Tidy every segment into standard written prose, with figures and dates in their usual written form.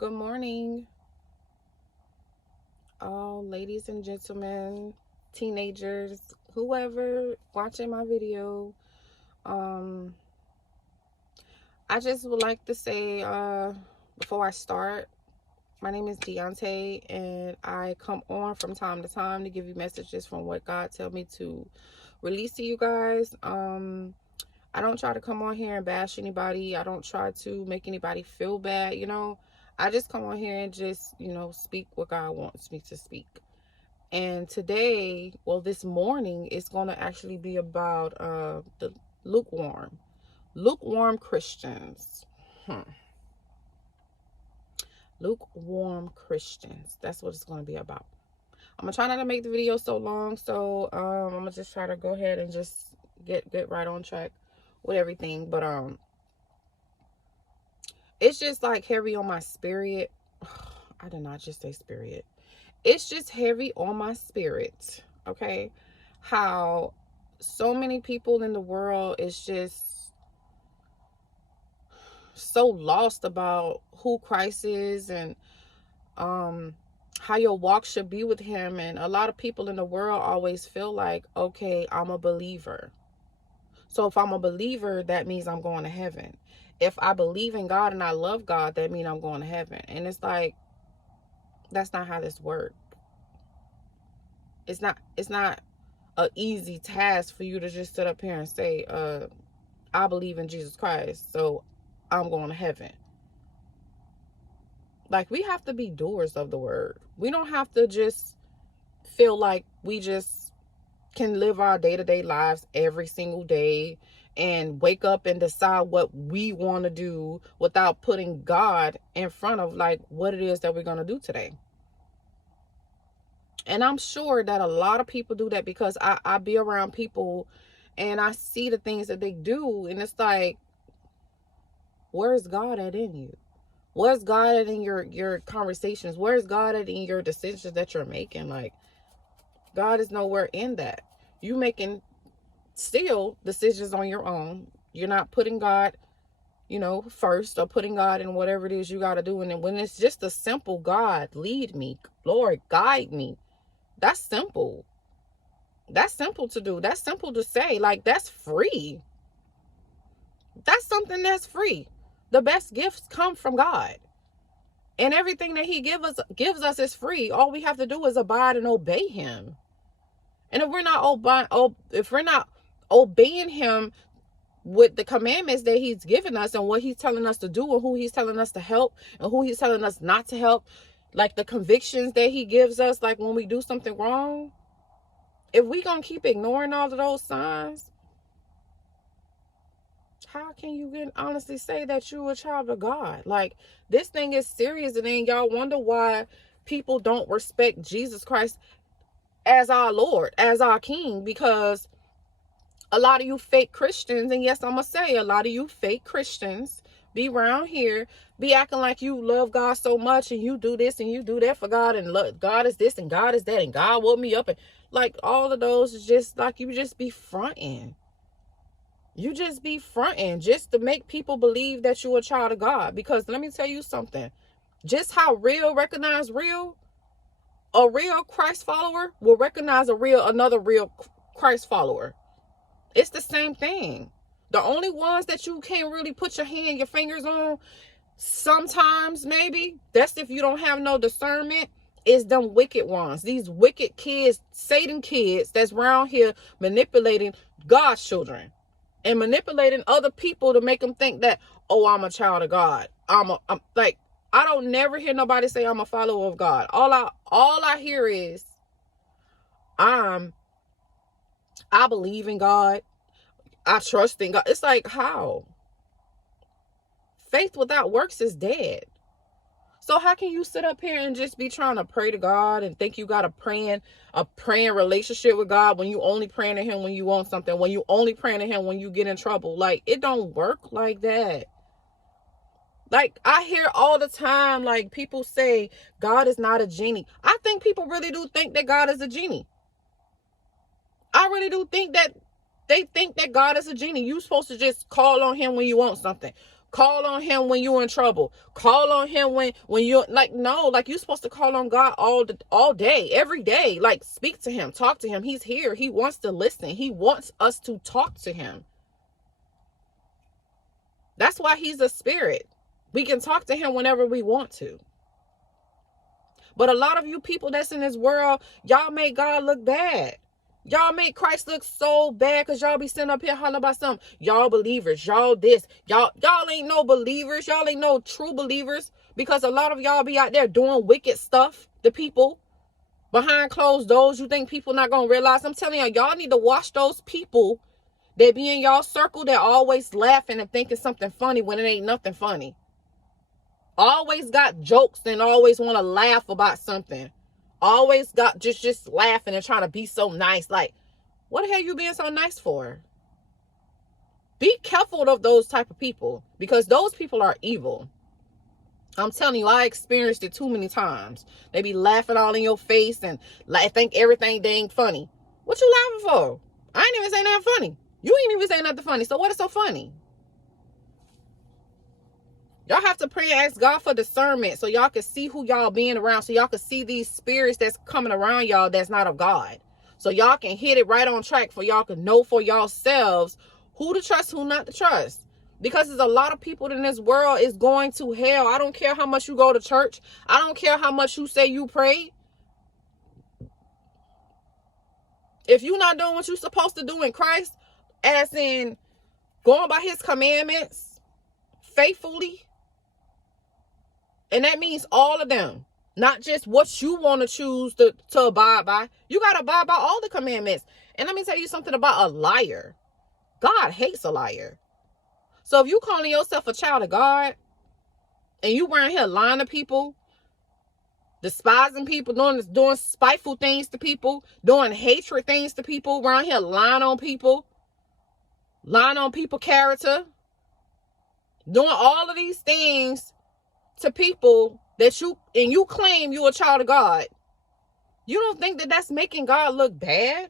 Good morning, all ladies and gentlemen, teenagers, whoever watching my video. Um, I just would like to say, before I start, my name is Deontay, and I come on from time to time to give you messages from what God tell me to release to you guys. I don't try to come on here and bash anybody. I don't try to make anybody feel bad. I just come on here and just, speak what God wants me to speak. And today, well, this morning, it's going to actually be about the lukewarm Christians. Lukewarm Christians. That's what it's going to be about. I'm going to try not to make the video so long, so I'm going to just try to go ahead and just get right on track with everything. But it's just like heavy on my spirit. I did not just say spirit. It's just heavy on my spirit. Okay, how so many people in the world is just so lost about who Christ is and how your walk should be with him. And a lot of people in the world always feel like, okay, I'm a believer, so if I'm a believer, that means I'm going to heaven. If I believe in God and I love God, that means I'm going to heaven. And it's like, that's not how this works. It's not an easy task for you to just sit up here and say, I believe in Jesus Christ, so I'm going to heaven. Like, we have to be doers of the word. We don't have to just feel like we just can live our day-to-day lives every single day and wake up and decide what we want to do without putting God in front of like what it is that we're going to do today. And I'm sure that a lot of people do that, because I be around people and I see the things that they do, and it's like, where's God at in you? Where's God at in your conversations? Where's God at in your decisions that you're making? Like, God is nowhere in that. You making still decisions on your own. You're not putting God, first, or putting God in whatever it is you got to do. And then when it's just a simple, God, lead me, Lord, guide me. That's simple. That's simple to do. That's simple to say. Like, that's free. That's something that's free. The best gifts come from God. And everything that he gives us is free. All we have to do is abide and obey him. And if we're not obeying him with the commandments that he's given us and what he's telling us to do and who he's telling us to help and who he's telling us not to help, like the convictions that he gives us, like when we do something wrong, if we gonna keep ignoring all of those signs, how can you honestly say that you're a child of God? Like, this thing is serious. And then y'all wonder why people don't respect Jesus Christ as our Lord, as our King, because a lot of you fake Christians, and yes, I'm gonna say a lot of you fake Christians be around here, be acting like you love God so much and you do this and you do that for God, and look, God is this and God is that, and God woke me up, and like all of those is just like, you just be fronting. You just be fronting just to make people believe that you're a child of God. Because let me tell you something, just how real recognize real, a real Christ follower will recognize another real Christ follower. It's the same thing. The only ones that you can't really put your fingers on, sometimes maybe, that's if you don't have no discernment, is them wicked ones. These wicked kids, Satan kids that's around here manipulating God's children and manipulating other people to make them think that, oh, I'm a child of God. I'm like, I don't never hear nobody say I'm a follower of God. All I hear is I believe in God. I trust in God. It's like, how? Faith without works is dead. So how can you sit up here and just be trying to pray to God and think you got a praying relationship with God when you only praying to him when you want something, when you only praying to him when you get in trouble? Like, it don't work like that. Like, I hear all the time, like, people say God is not a genie. I think people really do think that God is a genie. I really do think that they think that God is a genie. You're supposed to just call on him when you want something. Call on him when you're in trouble. Call on him when you're like, no, like you're supposed to call on God all day, every day. Like speak to him, talk to him. He's here. He wants to listen. He wants us to talk to him. That's why he's a spirit. We can talk to him whenever we want to. But a lot of you people that's in this world, y'all make God look bad. Y'all make Christ look so bad because y'all be sitting up here hollering about something. Y'all believers, y'all this. Y'all ain't no believers. Y'all ain't no true believers because a lot of y'all be out there doing wicked stuff. The people behind closed doors, you think people not going to realize? I'm telling y'all need to watch those people that be in y'all circle that always laughing and thinking something funny when it ain't nothing funny. Always got jokes and always want to laugh about something. Always got just laughing and trying to be so nice. Like, what the hell you being so nice for? Be careful of those type of people because those people are evil. I'm telling you, I experienced it too many times. They be laughing all in your face and like think everything dang funny. What you laughing for? I ain't even saying nothing funny. You ain't even saying nothing funny. So what is so funny? Y'all have to pray and ask God for discernment so y'all can see who y'all being around, so y'all can see these spirits that's coming around y'all that's not of God. So y'all can hit it right on track for y'all can know for yourselves who to trust, who not to trust. Because there's a lot of people in this world is going to hell. I don't care how much you go to church. I don't care how much you say you pray. If you're not doing what you're supposed to do in Christ, as in going by his commandments faithfully, and that means all of them, not just what you want to choose to abide by. You got to abide by all the commandments. And let me tell you something about a liar. God hates a liar. So if you calling yourself a child of God and you around here lying to people, despising people, doing spiteful things to people, doing hatred things to people, around here lying on people character, doing all of these things to people that you claim you a child of God, you don't think that that's making God look bad?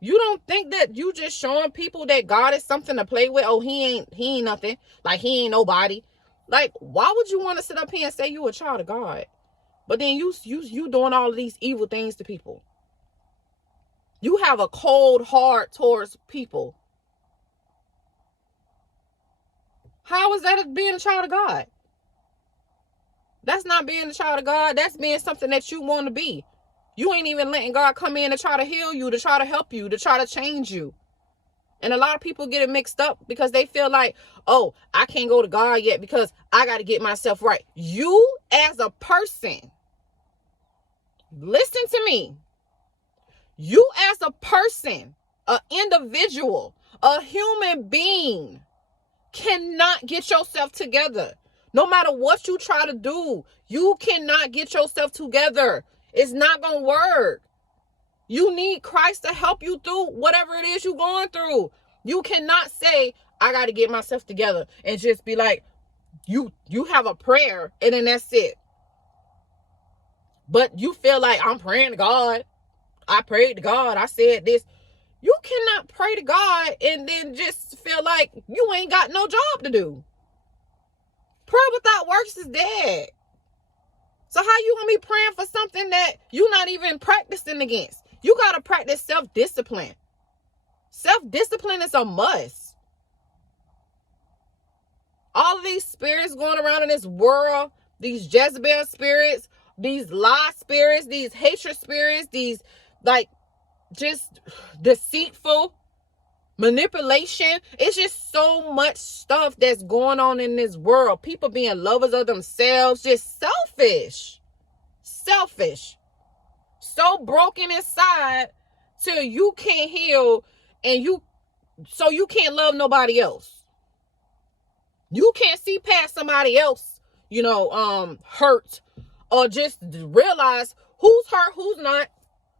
You don't think that you just showing people that God is something to play with? Oh, he ain't nothing. Like he ain't nobody. Like, why would you want to sit up here and say you a child of God, but then you doing all of these evil things to people? You have a cold heart towards people. How is that being a child of God? That's not being a child of God. That's being something that you want to be. You ain't even letting God come in to try to heal you, to try to help you, to try to change you. And a lot of people get it mixed up because they feel like, oh, I can't go to God yet because I got to get myself right. You as a person, listen to me. You as a person, an individual, a human being, cannot get yourself together. No matter what you try to do, you cannot get yourself together. It's not going to work. You need Christ to help you through whatever it is you're going through. You cannot say, I got to get myself together and just be like, you have a prayer and then that's it. But you feel like I'm praying to God. I prayed to God. I said this. You cannot pray to God and then just feel like you ain't got no job to do. Prayer without works is dead. So how you gonna be praying for something that you're not even practicing against? You gotta practice self-discipline. Self-discipline is a must. All of these spirits going around in this world, these Jezebel spirits, these lie spirits, these hatred spirits, these like just deceitful manipulation. It's just so much stuff that's going on in this world. People being lovers of themselves, just selfish, so broken inside till you can't heal, and you can't love nobody else. You can't see past somebody else, hurt, or just realize who's hurt, who's not,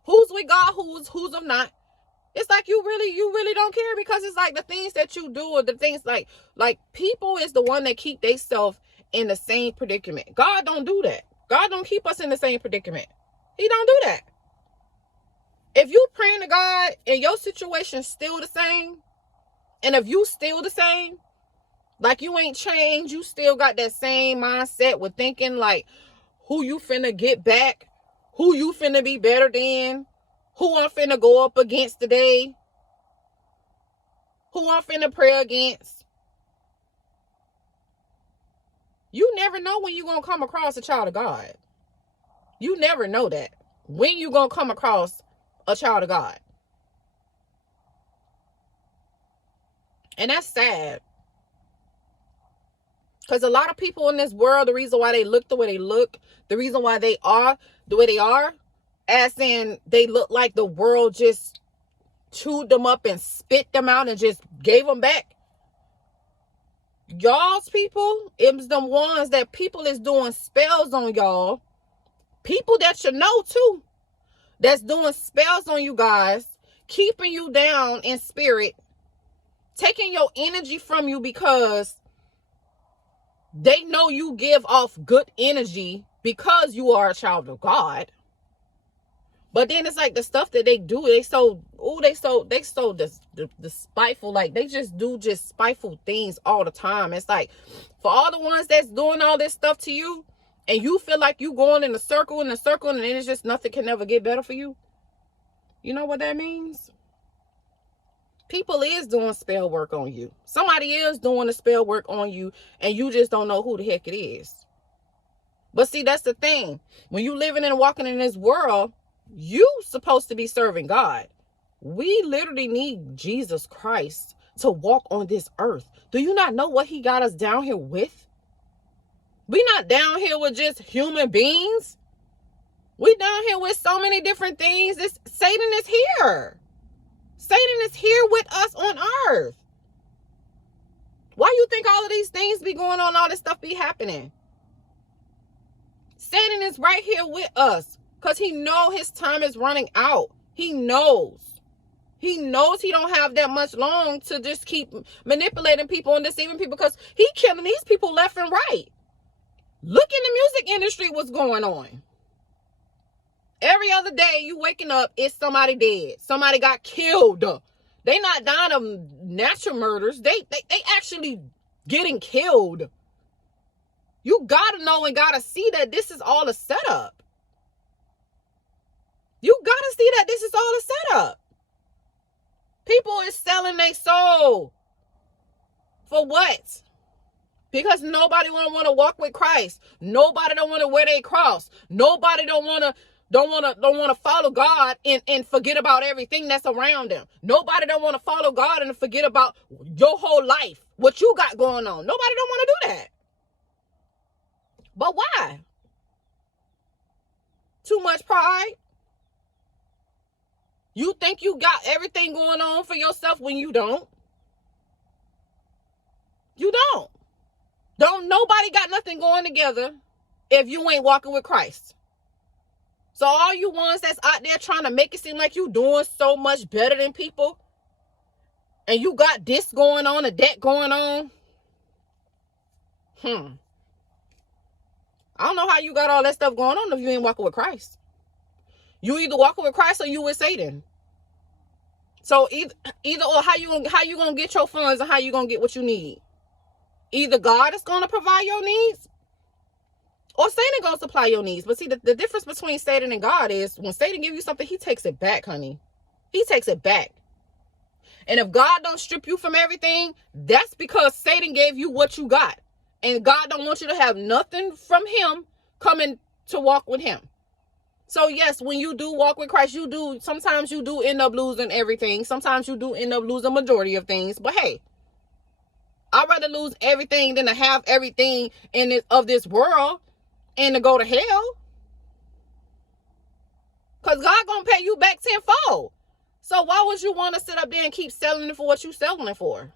who's with God, who's of not. It's like you really don't care, because it's like the things that you do, or the things like people is the one that keep themselves in the same predicament. God don't do that. God don't keep us in the same predicament. He don't do that. If you praying to God and your situation still the same, and if you still the same, Like you ain't changed. You still got that same mindset with thinking like who you finna get back, who you finna be better than, who I'm finna go up against today, who I'm finna pray against. You never know when you're going to come across a child of God. You never know that. When you going to come across a child of God. And that's sad. Because a lot of people in this world, the reason why they look the way they look, the reason why they are the way they are, as in they look like the world just chewed them up and spit them out and just gave them back. Y'all's people, it's them ones that people is doing spells on y'all. People that you know too, that's doing spells on you guys, keeping you down in spirit, taking your energy from you because they know you give off good energy because you are a child of God. But then it's like the stuff that they do, they so the spiteful, like they just do spiteful things all the time. It's like for all the ones that's doing all this stuff to you and you feel like you going in a circle and then it's just nothing can never get better for you. You know what that means? People is doing spell work on you. Somebody is doing the spell work on you and you just don't know who the heck it is. But see, that's the thing. When you living and walking in this world, you supposed to be serving God. We literally need Jesus Christ to walk on this earth. Do you not know what he got us down here with? We not down here with just human beings. We down here with so many different things. Satan is here. Satan is here with us on earth. Why you think all of these things be going on, all this stuff be happening? Satan is right here with us because he know his time is running out. He knows. He knows he don't have that much long to just keep manipulating people and deceiving people because he killing these people left and right. Look in the music industry what's going on. Every other day you waking up, it's somebody dead. Somebody got killed. They not dying of natural murders. They actually getting killed. You gotta know and gotta see that this is all a setup. You gotta see that this is all a setup. People is selling their soul. For what? Because nobody want to walk with Christ. Nobody don't want to wear their cross. Nobody don't want to follow God and forget about everything that's around them. Nobody don't want to follow God and forget about your whole life, what you got going on. Nobody don't want to do that. But why? Too much pride? You think you got everything going on for yourself when you don't? You don't. Don't nobody got nothing going together if you ain't walking with Christ. So all you ones that's out there trying to make it seem like you doing so much better than people and you got this going on and that going on. I don't know how you got all that stuff going on if you ain't walking with Christ. You either walking with Christ or you with Satan. So either or how you gonna get your funds and how you gonna get what you need. Either God is gonna provide your needs or Satan gonna supply your needs. But see, the difference between Satan and God is when Satan gives you something, he takes it back, honey. He takes it back. And if God don't strip you from everything, that's because Satan gave you what you got. And God don't want you to have nothing from him coming to walk with him. So yes, when you do walk with Christ, sometimes you do end up losing everything. Sometimes you do end up losing majority of things. But hey, I'd rather lose everything than to have everything of this world and to go to hell. Because God gonna pay you back tenfold. So why would you want to sit up there and keep selling it for what you selling it for?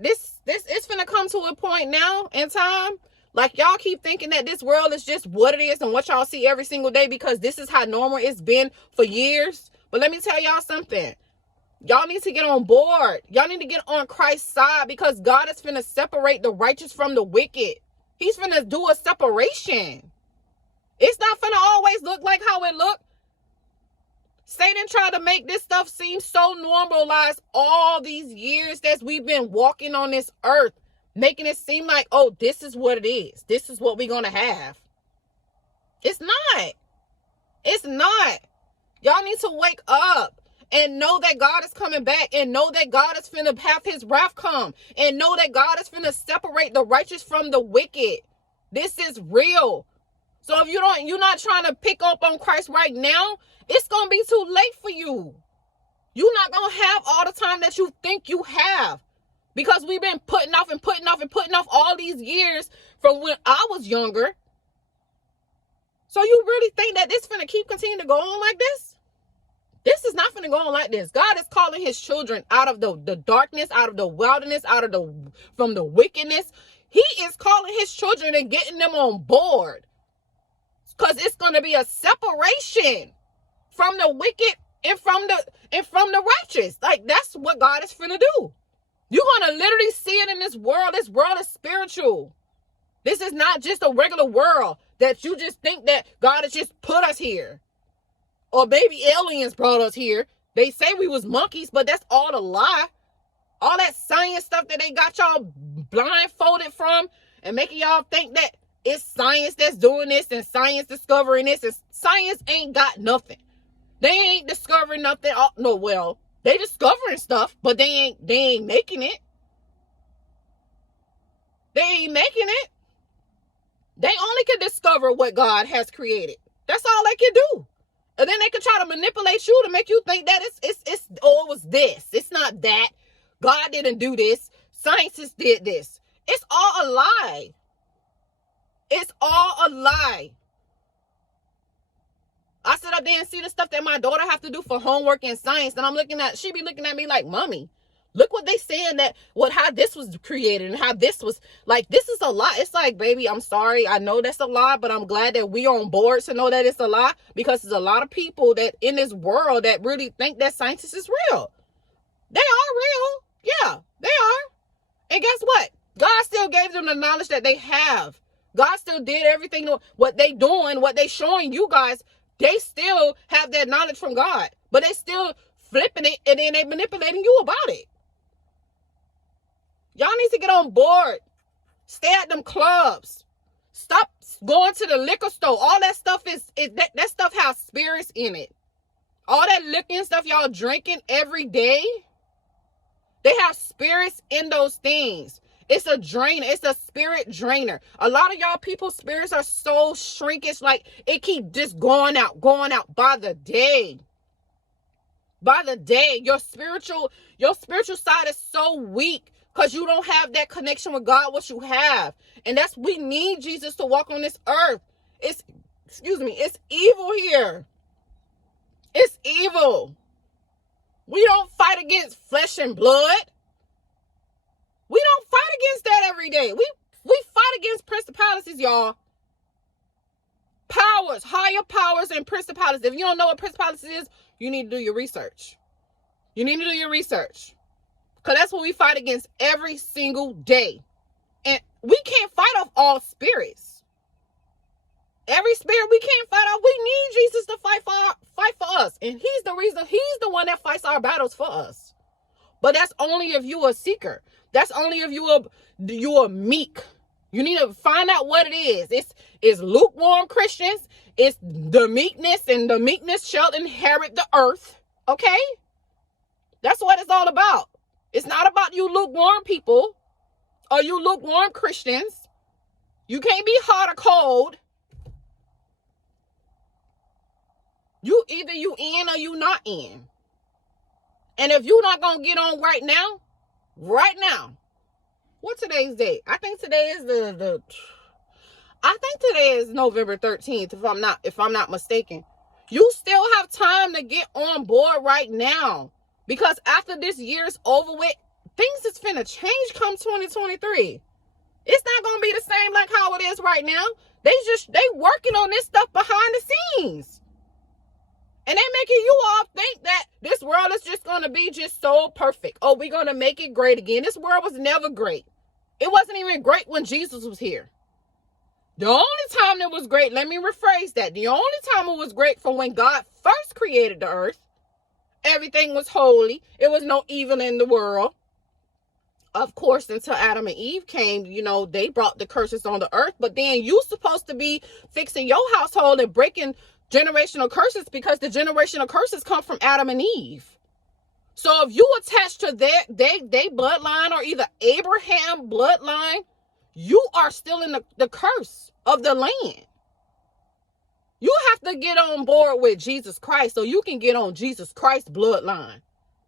It's finna come to a point now in time. Like y'all keep thinking that this world is just what it is and what y'all see every single day because this is how normal it's been for years. But let me tell y'all something. Y'all need to get on board. Y'all need to get on Christ's side because God is finna separate the righteous from the wicked. He's finna do a separation. It's not finna always look like how it looked. Satan tried to make this stuff seem so normalized all these years that we've been walking on this earth, making it seem like, oh, this is what it is. This is what we're going to have. It's not. It's not. Y'all need to wake up and know that God is coming back, and know that God is finna have his wrath come, and know that God is finna separate the righteous from the wicked. This is real. So if you're not trying to pick up on Christ right now, it's going to be too late for you. You're not going to have all the time that you think you have, because we've been putting off and putting off and putting off all these years from when I was younger. So you really think that this finna keep continuing to go on like this? This is not finna go on like this. God is calling his children out of the darkness, out of the wilderness, from the wickedness. He is calling his children and getting them on board. Because it's going to be a separation from the wicked and from the righteous. Like, that's what God is finna do. You're going to literally see it in this world. This world is spiritual. This is not just a regular world that you just think that God has just put us here. Or maybe aliens brought us here. They say we was monkeys, but that's all a lie. All that science stuff that they got y'all blindfolded from and making y'all think that it's science that's doing this and science discovering this. And science ain't got nothing. They ain't discovering nothing. Oh, no, well, they discovering stuff, but they ain't making it. They ain't making it. They only can discover what God has created. That's all they can do. And then they can try to manipulate you to make you think that it was this. It's not that. God didn't do this. Scientists did this. It's all a lie. It's all a lie. I sit up there and see the stuff that my daughter have to do for homework and science, and she be looking at me like, Mommy, look what they saying how this was created and how this was, like, this is a lie. It's like, baby, I'm sorry. I know that's a lie, but I'm glad that we on board to know that it's a lie, because there's a lot of people that in this world that really think that science is real. They are real. Yeah, they are. And guess what? God still gave them the knowledge that they have. God still did everything, what they doing, what they showing you guys. They still have that knowledge from God, but they still flipping it, and then they manipulating you about it. Y'all need to get on board. Stay at them clubs. Stop going to the liquor store. All that stuff that stuff has spirits in it. All that liquor and stuff y'all drinking every day, they have spirits in those things. It's a drainer. It's a spirit drainer. A lot of y'all people's spirits are so shrinkish, like it keep just going out by the day. By the day. Your spiritual side is so weak because you don't have that connection with God, what you have. And we need Jesus to walk on this earth. It's evil here. It's evil. We don't fight against flesh and blood. We don't fight against that every day. We fight against principalities, y'all. Powers, higher powers and principalities. If you don't know what principalities is, you need to do your research. You need to do your research. Because that's what we fight against every single day. And we can't fight off all spirits. Every spirit we can't fight off. We need Jesus to fight for us. And he's the one that fights our battles for us. But that's only if you are a seeker. That's only if you are meek. You need to find out what it is. It's lukewarm Christians. It's the meekness, and the meekness shall inherit the earth. Okay? That's what it's all about. It's not about you lukewarm people or you lukewarm Christians. You can't be hot or cold. Either you in or you not in. And if you're not going to get on right now, what today's date? I think today is today is November 13th, if I'm not mistaken. You still have time to get on board right now. Because after this year's over with, things is finna change come 2023. It's not gonna be the same like how it is right now. They working on this stuff behind the scenes. And they making you all think that this world is just going to be just so perfect. Oh, we're going to make it great again. This world was never great. It wasn't even great when Jesus was here. The only time it was great, let me rephrase that. The only time it was great from when God first created the earth. Everything was holy. It was no evil in the world. Of course, until Adam and Eve came, they brought the curses on the earth. But then you supposed to be fixing your household and breaking generational curses, because the generational curses come from Adam and Eve. So if you attach to their bloodline, or either Abraham bloodline, you are still in the curse of the land. You have to get on board with Jesus Christ so you can get on Jesus Christ's bloodline.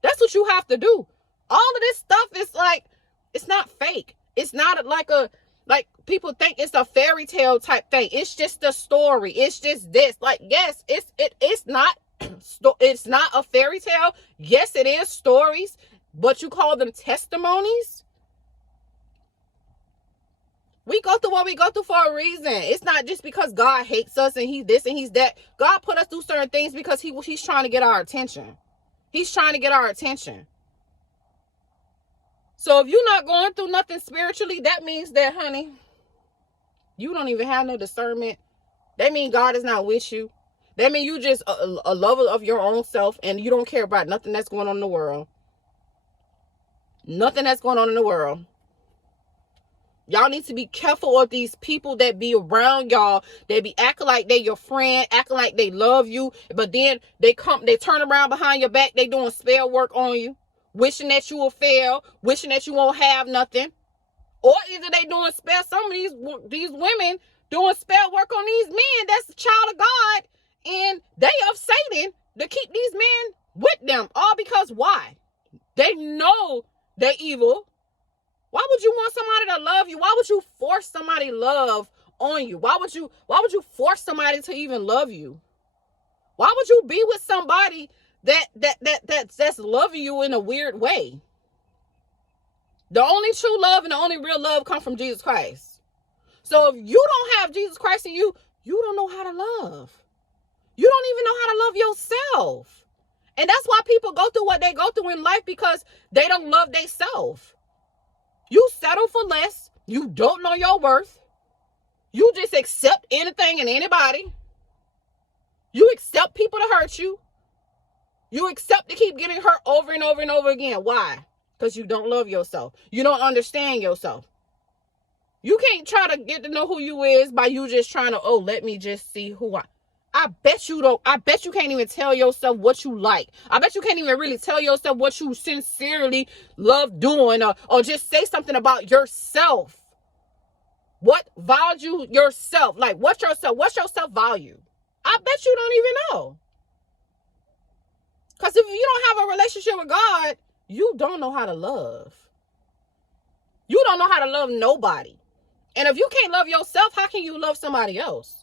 That's what you have to do. All of this stuff is like, it's not fake. It's not like people think it's a fairy tale type thing. It's just a story. It's just this. Like, yes, it's not a fairy tale. Yes, it is stories, but you call them testimonies. We go through what we go through for a reason. It's not just because God hates us and he's this and he's that. God put us through certain things because he's trying to get our attention. He's trying to get our attention. So if you're not going through nothing spiritually, that means that, honey, you don't even have no discernment. That means God is not with you. That means you just a lover of your own self, and you don't care about nothing that's going on in the world. Nothing that's going on in the world. Y'all need to be careful of these people that be around y'all. They be acting like they your friend, acting like they love you, but then they turn around behind your back. They doing spell work on you, wishing that you will fail, wishing that you won't have nothing. Or either they doing spell, some of these women doing spell work on these men that's a child of God, and they of Satan to keep these men with them. All because why? They know they're evil. Why would you want somebody to love you? Why would you force somebody love on you? Why would you force somebody to even love you? Why would you be with somebody that's loving you in a weird way? The only true love and the only real love come from Jesus Christ. So if you don't have Jesus Christ in you, you don't know how to love. You don't even know how to love yourself. And that's why people go through what they go through in life, because they don't love themselves. You settle for less. You don't know your worth. You just accept anything and anybody. You accept people to hurt you. You accept to keep getting hurt over and over and over again. Why? Because you don't love yourself. You don't understand yourself. You can't try to get to know who you is by you just trying to, let me just see who I bet you don't. I bet you can't even tell yourself what you like. I bet you can't even really tell yourself what you sincerely love doing, or just say something about yourself. What value yourself? Like, what's your self value? I bet you don't even know. Because if you don't have a relationship with God, you don't know how to love. You don't know how to love nobody. And if you can't love yourself, how can you love somebody else?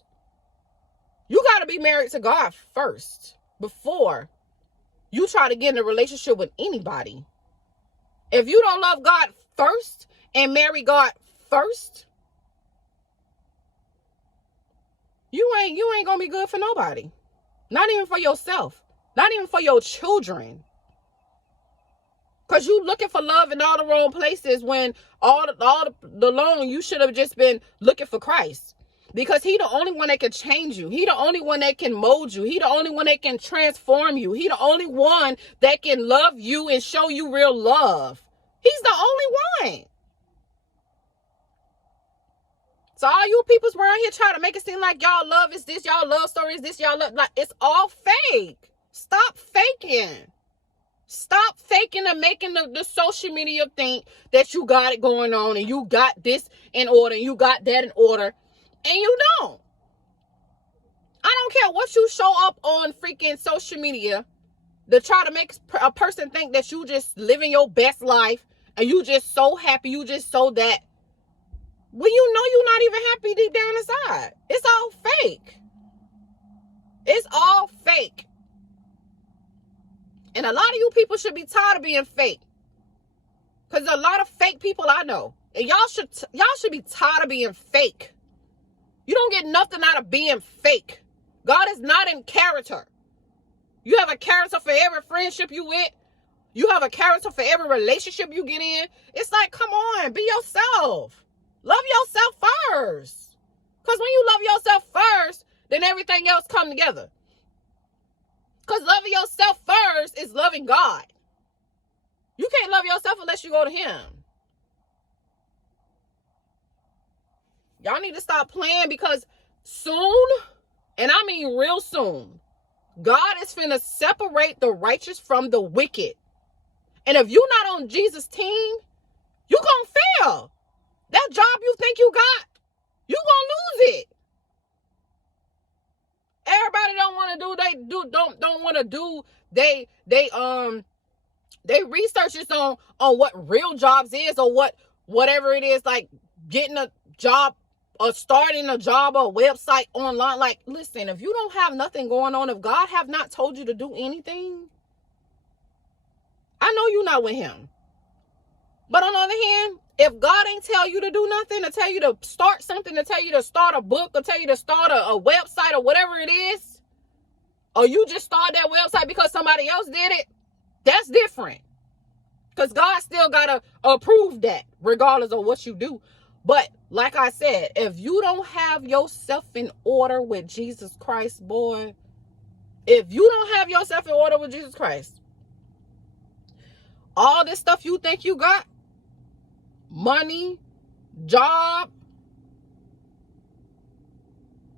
You got to be married to God first before you try to get in a relationship with anybody. If you don't love God first and marry God first, you ain't going to be good for nobody. Not even for yourself. Not even for your children. Because you looking for love in all the wrong places, when all the long you should have just been looking for Christ. Because he the only one that can change you. He the only one that can mold you. He the only one that can transform you. He the only one that can love you and show you real love. He's the only one. So all you peoples around here try to make it seem like y'all love is this, y'all love story is this, y'all love, like, it's all fake. Stop faking. Stop faking and making the social media think that you got it going on and you got this in order and you got that in order. And you don't. I don't care what you show up on freaking social media to try to make a person think that you just living your best life and you just so happy, you just so that. Well, you know you're not even happy deep down inside. It's all fake. It's all fake. And a lot of you people should be tired of being fake. Because there's a lot of fake people I know. And y'all should be tired of being fake. You don't get nothing out of being fake. God is not in character. You have a character for every friendship you with. You have a character for every relationship you get in. It's like, come on, be yourself. Love yourself first. Because when you love yourself first, then everything else come together. Because loving yourself first is loving God. You can't love yourself unless you go to him. Y'all need to stop playing, because soon, and I mean real soon, God is finna separate the righteous from the wicked. And if you're not on Jesus' team, you gonna fail. That job you think you got, you gonna lose it. Everybody don't want to do they researches on what real jobs is, or whatever it is, like getting a job or starting a job or a website online. Like, listen, if you don't have nothing going on, if God have not told you to do anything, I know you're not with him. But on the other hand, if God ain't tell you to do nothing, to tell you to start something, to tell you to start a book, or tell you to start a website or whatever it is, or you just start that website because somebody else did it, that's different. Because God still got to approve that regardless of what you do. But like I said, if you don't have yourself in order with Jesus Christ, boy, if you don't have yourself in order with Jesus Christ, all this stuff you think you got, money, job,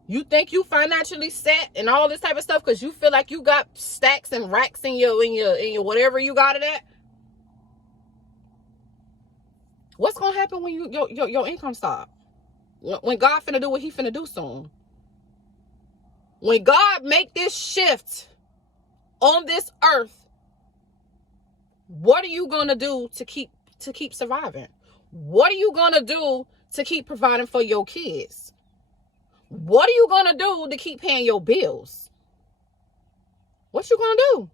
you think you financially set and all this type of stuff because you feel like you got stacks and racks in your whatever you got it at. What's gonna happen when your income stop? When God finna do what he finna do soon? When God make this shift on this earth, what are you gonna do to keep surviving? What are you gonna do to keep providing for your kids? What are you gonna do to keep paying your bills? What you gonna do?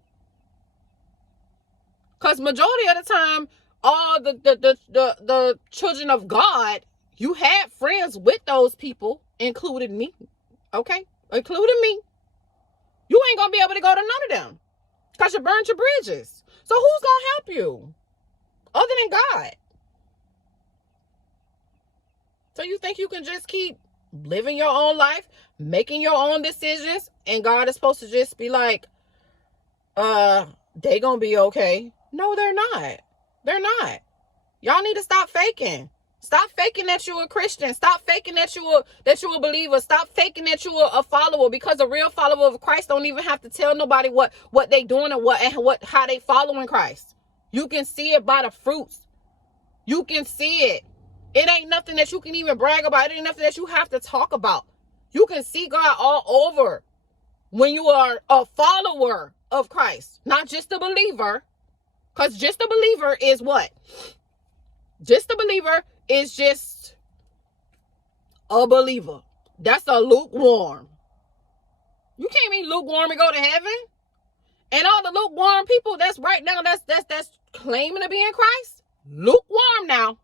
Because majority of the time, all the children of God, you had friends with those people, including me. Okay? Including me. You ain't gonna be able to go to none of them because you burned your bridges. So who's gonna help you other than God? So you think you can just keep living your own life, making your own decisions, and God is supposed to just be like, they gonna be okay? No, they're not. They're not. Y'all need to stop faking. Stop faking that you're a Christian. Stop faking that you're a believer. Stop faking that you're a follower, because a real follower of Christ don't even have to tell nobody what they doing and how they following Christ. You can see it by the fruits. You can see it. It ain't nothing that you can even brag about. It ain't nothing that you have to talk about. You can see God all over when you are a follower of Christ, not just a believer. Because just a believer is what? Just a believer is just a believer. That's a lukewarm. You can't be lukewarm and go to heaven. And all the lukewarm people that's right now, that's claiming to be in Christ, lukewarm now.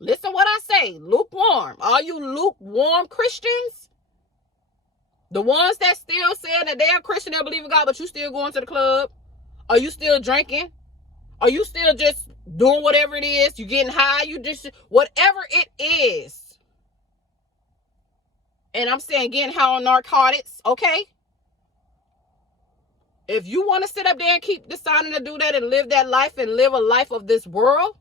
Listen what I say, lukewarm. All you lukewarm Christians, the ones that still saying that they're a Christian, they believe in God, but you still going to the club? Are you still drinking? Are you still just doing whatever it is? You getting high? You just, whatever it is. And I'm saying getting high on narcotics, okay? If you want to sit up there and keep deciding to do that and live that life and live a life of this world,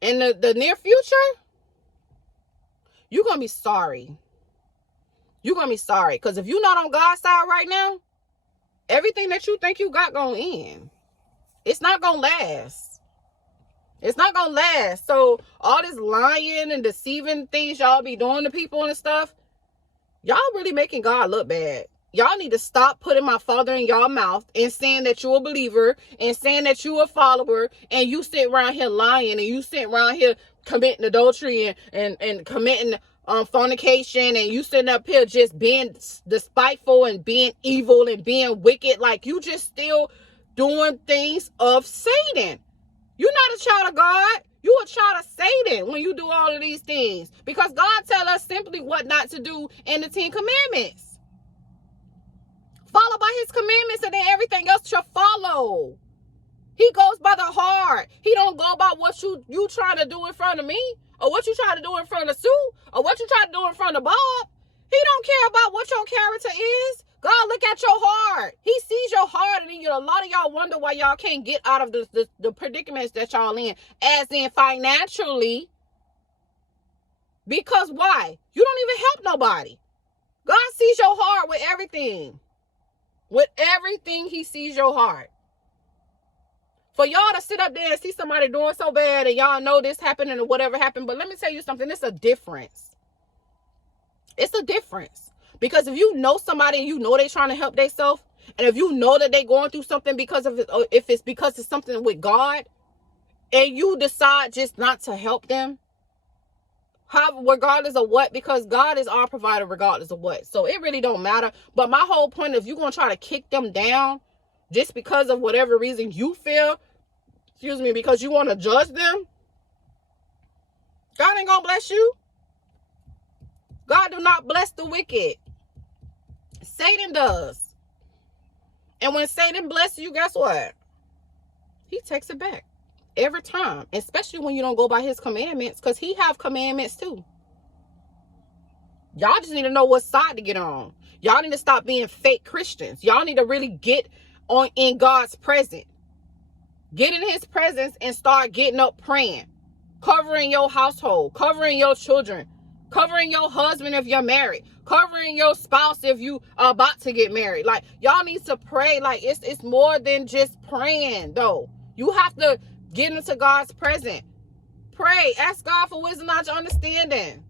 in the near future, you're going to be sorry. You're going to be sorry. Because if you're not on God's side right now, everything that you think you got going to end. It's not going to last. It's not going to last. So all this lying and deceiving things y'all be doing to people and stuff, y'all really making God look bad. Y'all need to stop putting my Father in y'all mouth and saying that you're a believer and saying that you're a follower, and you sit around here lying, and you sit around here committing adultery and committing fornication, and you sitting up here just being despiteful and being evil and being wicked. Like, you just still doing things of Satan. You're not a child of God. You a child of Satan when you do all of these things, because God tell us simply what not to do in the 10 Commandments. Follow by his commandments, and then everything else shall follow. He goes by the heart. He don't go by what you trying to do in front of me, or what you trying to do in front of Sue, or what you trying to do in front of Bob. He don't care about what your character is, God look at your heart. He sees your heart, and a lot of y'all wonder why y'all can't get out of the predicaments that y'all in, as in financially. Because why? You don't even help nobody. God sees your heart with everything. With everything, he sees your heart. For y'all to sit up there and see somebody doing so bad, and y'all know this happening or whatever happened, but let me tell you something. It's a difference. It's a difference. Because if you know somebody and you know they're trying to help themselves, and if you know that they're going through something because of it, or if it's because it's something with God, and you decide just not to help them, regardless of what, because God is our provider regardless of what. So it really don't matter. But my whole point, if you're going to try to kick them down just because of whatever reason you feel, because you want to judge them, God ain't going to bless you. God do not bless the wicked. Satan does. And when Satan blesses you, guess what? He takes it back. Every time. Especially when you don't go by his commandments. Because he have commandments too. Y'all just need to know what side to get on. Y'all need to stop being fake Christians. Y'all need to really get on in God's presence. Get in his presence and start getting up praying. Covering your household. Covering your children. Covering your husband if you're married. Covering your spouse if you are about to get married. Like, y'all need to pray. Like, it's more than just praying, though. You have to get into God's presence. Pray. Ask God for wisdom, knowledge, understanding.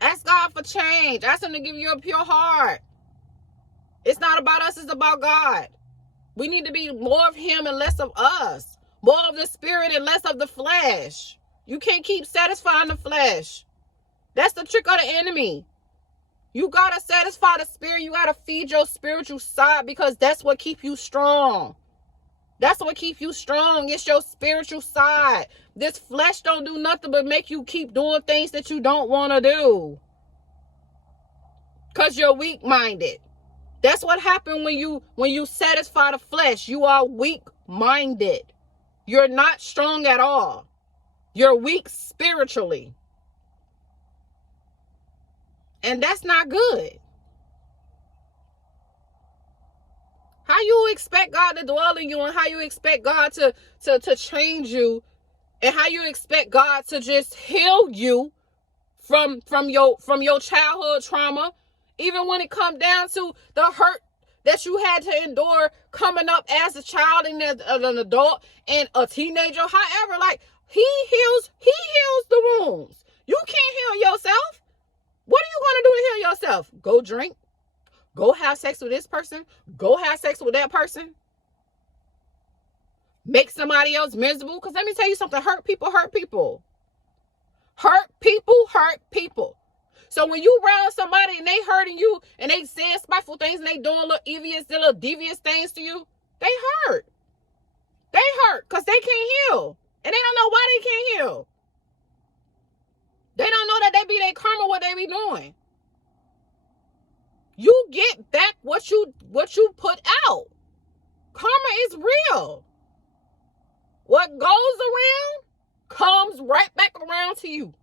Ask God for change. Ask him to give you a pure heart. It's not about us. It's about God. We need to be more of him and less of us. More of the spirit and less of the flesh. You can't keep satisfying the flesh. That's the trick of the enemy. You got to satisfy the spirit. You got to feed your spiritual side, because that's what keeps you strong. That's what keeps you strong. It's your spiritual side. This flesh don't do nothing but make you keep doing things that you don't want to do. Because you're weak-minded. That's what happened when you satisfy the flesh. You are weak-minded. You're not strong at all. You're weak spiritually. And that's not good. How you expect God to dwell in you, and how you expect God to change you, and how you expect God to just heal you from your childhood trauma, even when it comes down to the hurt that you had to endure coming up as a child and as an adult and a teenager. However, like, he heals the wounds. You can't heal yourself. What are you going to do to heal yourself? Go drink? Go have sex with this person? Go have sex with that person? Make somebody else miserable? Because let me tell you something. Hurt people hurt people. Hurt people hurt people. So when you around somebody and they hurting you and they saying spiteful things and they doing little devious things to you, they hurt. They hurt because they can't heal. And they don't know why they can't heal. They don't know that they be their karma, what they be doing. You get back what you put out. Karma is real. What goes around comes right back around to you.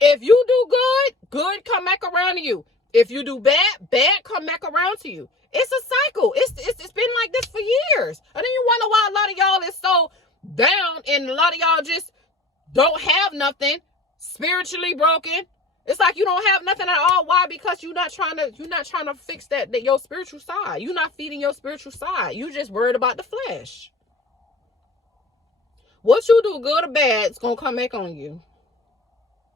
If you do good, good come back around to you. If you do bad, bad come back around to you. It's a cycle. It's been like this for years. And then you wonder why a lot of y'all is so down, and a lot of y'all just don't have nothing, spiritually broken. It's like you don't have nothing at all. Why? Because you're not trying to fix that your spiritual side. You're not feeding your spiritual side. You just worried about the flesh. What you do, good or bad, it's gonna come back on you.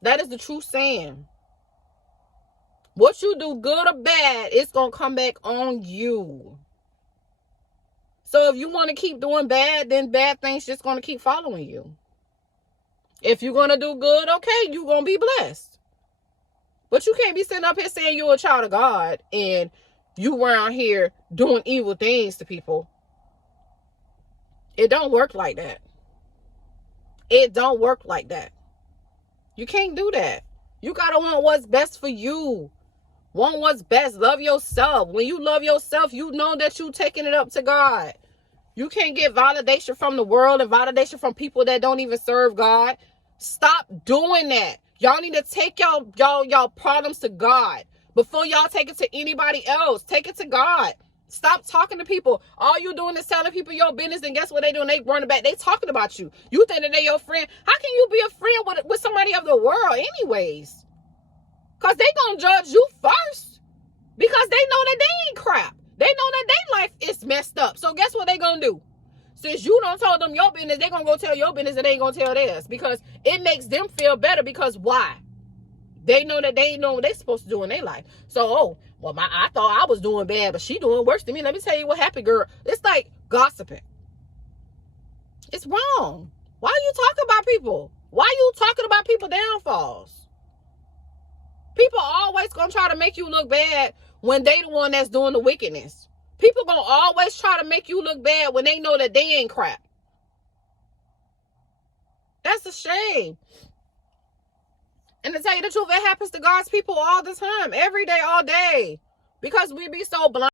That is the true saying. What you do, good or bad, it's gonna come back on you. So if you want to keep doing bad, then bad things just gonna keep following you. If you're gonna do good, okay, you're gonna be blessed. But you can't be sitting up here saying you're a child of God and you around here doing evil things to people. It don't work like that. It don't work like that. You can't do that. You gotta want what's best for you. Want what's best. Love yourself. When you love yourself, you know that you're taking it up to God. You can't get validation from the world and validation from people that don't even serve God. Stop doing that. Y'all need to take y'all problems to God. Before y'all take it to anybody else, take it to God. Stop talking to people. All you doing is telling people your business, and guess what they doing? They running back. They talking about you. You think that they your friend. How can you be a friend with somebody of the world anyways? Because they gonna judge you first. Because they know that they ain't crap. They know that their life is messed up. So guess what they gonna do? Since you don't tell them your business, they gonna go tell your business and they ain't gonna tell theirs. Because it makes them feel better. Because why? They know that they ain't know what they supposed to do in their life. So, I thought I was doing bad, but she doing worse than me. Let me tell you what happened, girl. It's like gossiping. It's wrong. Why are you talking about people? Why are you talking about people's downfalls? People always gonna try to make you look bad when they the one that's doing the wickedness. People gonna always try to make you look bad when they know that they ain't crap. That's a shame. And to tell you the truth, it happens to God's people all the time, every day, all day. Because we be so blind.